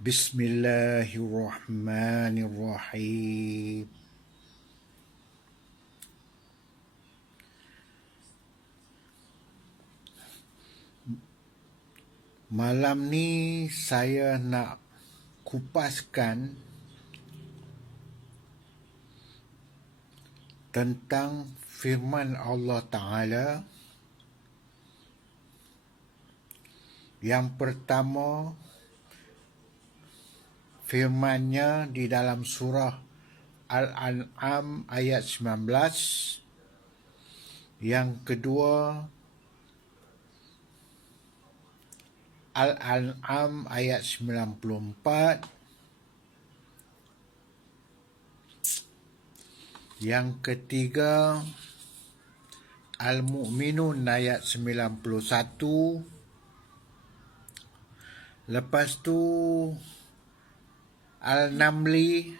Bismillahirrahmanirrahim. Malam ni saya nak kupaskan tentang firman Allah Ta'ala. Yang pertama, firman-Nya di dalam surah Al-An'am ayat 19. Yang kedua, Al-An'am ayat 94. Yang ketiga, Al-Mu'minun ayat 91. Lepas tu Al-Namli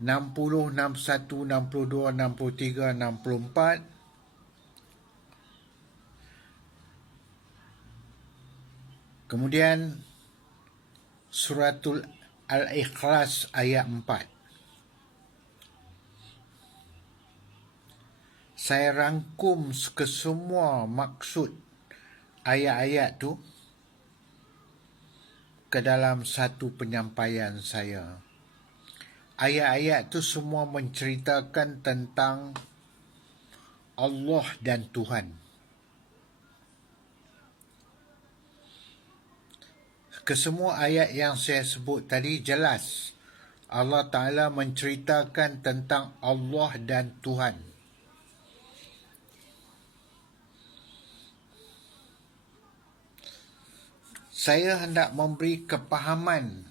60, 61, 62, 63, 64. Kemudian Suratul Al-Ikhlas ayat 4. Saya rangkum kesemua maksud ayat-ayat tu ke dalam satu penyampaian saya. Ayat-ayat tu semua menceritakan tentang Allah dan Tuhan. Kesemua ayat yang saya sebut tadi jelas Allah Ta'ala menceritakan tentang Allah dan Tuhan. Saya hendak memberi kepahaman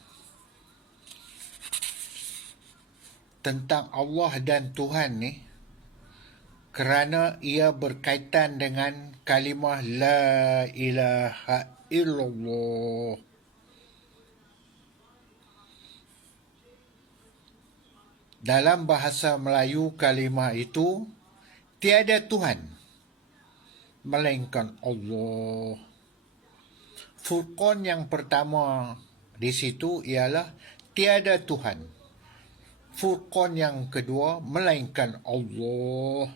tentang Allah dan Tuhan ni kerana ia berkaitan dengan kalimah La ilaha illallah. Dalam bahasa Melayu kalimah itu tiada Tuhan melainkan Allah. Furqan yang pertama di situ ialah tiada Tuhan. Furqan yang kedua melainkan Allah.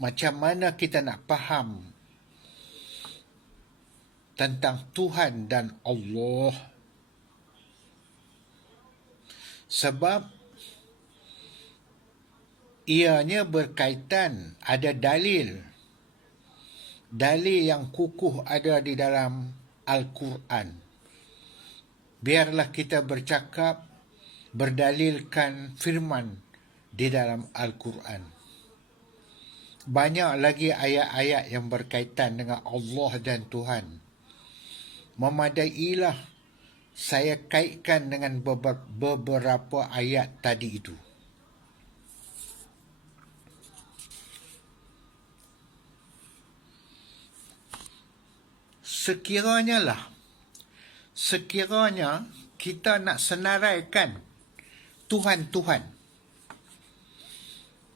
Macam mana kita nak faham tentang Tuhan dan Allah? Sebab ianya berkaitan, ada dalil yang kukuh ada di dalam Al-Quran. Biarlah kita bercakap berdalilkan firman di dalam Al-Quran. Banyak lagi ayat-ayat yang berkaitan dengan Allah dan Tuhan. Memadailah saya kaitkan dengan beberapa ayat tadi itu. Sekiranya kita nak senaraikan Tuhan-Tuhan,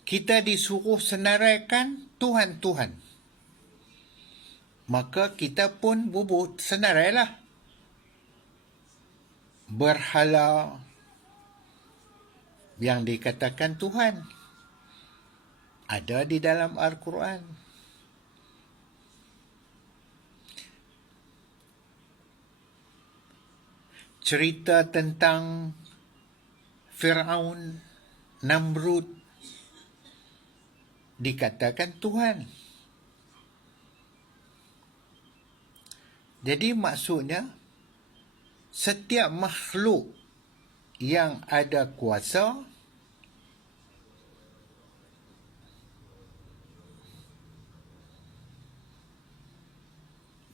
kita disuruh senaraikan Tuhan-Tuhan, maka kita pun senarailah berhala yang dikatakan Tuhan ada di dalam Al-Quran. Cerita tentang Firaun, Namrud dikatakan Tuhan. Jadi maksudnya setiap makhluk yang ada kuasa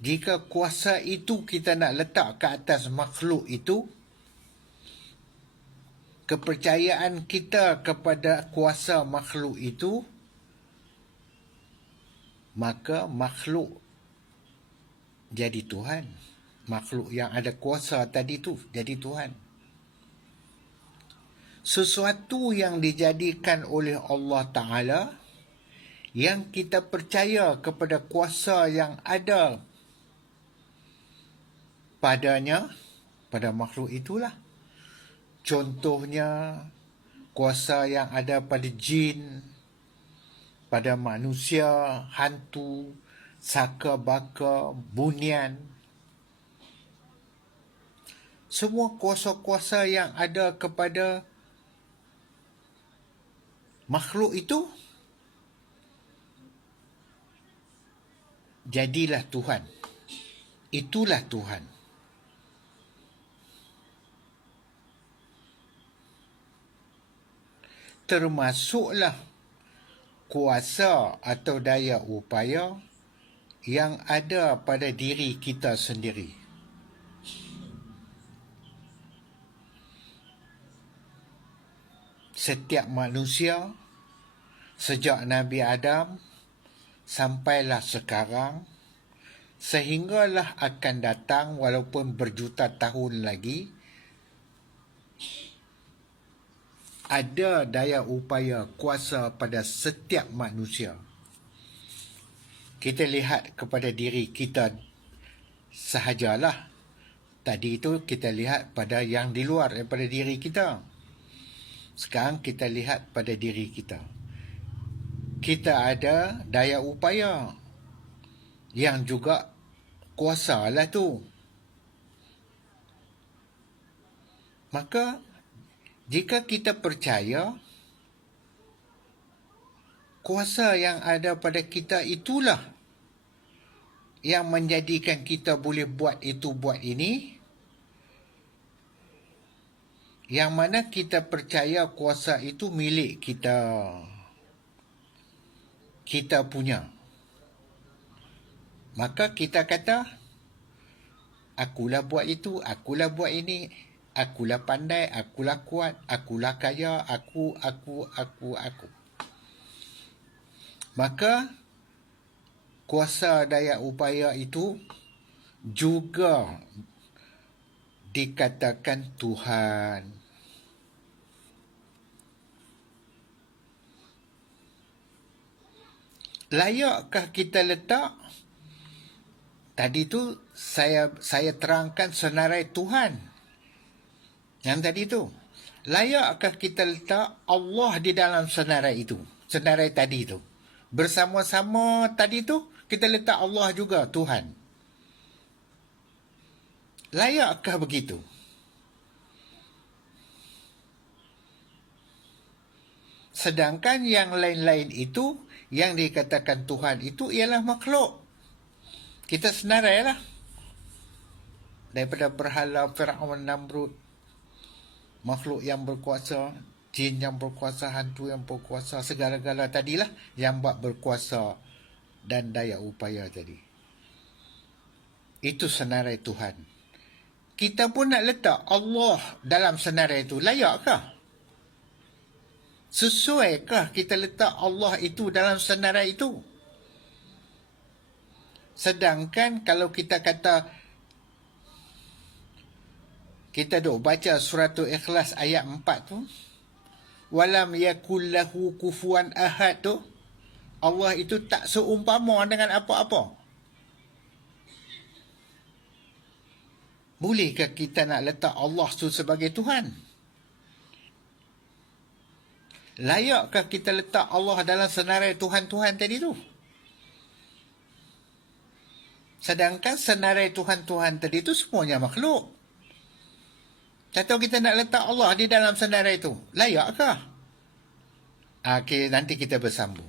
jika kuasa itu kita nak letak ke atas makhluk itu, kepercayaan kita kepada kuasa makhluk itu, maka makhluk jadi Tuhan. Makhluk yang ada kuasa tadi tu jadi Tuhan. Sesuatu yang dijadikan oleh Allah Ta'ala, yang kita percaya kepada kuasa yang ada padanya, pada makhluk itulah. Contohnya, kuasa yang ada pada jin, pada manusia, hantu, saka baka, bunian. Semua kuasa-kuasa yang ada kepada makhluk itu, jadilah Tuhan. Itulah Tuhan. Termasuklah kuasa atau daya upaya yang ada pada diri kita sendiri. Setiap manusia, sejak Nabi Adam sampailah sekarang, sehinggalah akan datang walaupun berjuta tahun lagi, ada daya upaya kuasa pada setiap manusia. Kita lihat kepada diri kita sahajalah. Tadi itu kita lihat pada yang di luar daripada diri kita. Sekarang kita lihat pada diri kita. Kita ada daya upaya yang juga kuasa lah tu. Maka jika kita percaya kuasa yang ada pada kita itulah yang menjadikan kita boleh buat itu, buat ini, yang mana kita percaya kuasa itu milik kita, kita punya, maka kita kata, akulah buat itu, akulah buat ini, akulah pandai, akulah kuat, akulah kaya, aku. Maka kuasa daya upaya itu juga dikatakan Tuhan. Layakkah kita letak? Tadi tu saya terangkan senarai Tuhan. Yang tadi tu. Layakkah kita letak Allah di dalam senarai itu? Senarai tadi tu. Bersama-sama tadi tu, kita letak Allah juga, Tuhan. Layakkah begitu? Sedangkan yang lain-lain itu, yang dikatakan Tuhan itu ialah makhluk. Kita senarailah. Daripada berhala Fir'aun, Namrud, makhluk yang berkuasa, jin yang berkuasa, hantu yang berkuasa, segala-gala tadilah yang buat berkuasa dan daya upaya tadi. Itu senarai Tuhan. Kita pun nak letak Allah dalam senarai itu. Layakkah? Sesuaikah kita letak Allah itu dalam senarai itu? Sedangkan kalau kita kata, kita duk baca suratul Ikhlas ayat 4 tu, walam yakul lahu kufuwan ahad tu, Allah itu tak seumpama dengan apa-apa. Bolehkah kita nak letak Allah tu sebagai Tuhan? Layakkah kita letak Allah dalam senarai Tuhan-Tuhan tadi tu? Sedangkan senarai Tuhan-Tuhan tadi tu semuanya makhluk. Atau kita nak letak Allah di dalam senarai itu, layakkah? Okey, nanti kita bersambung.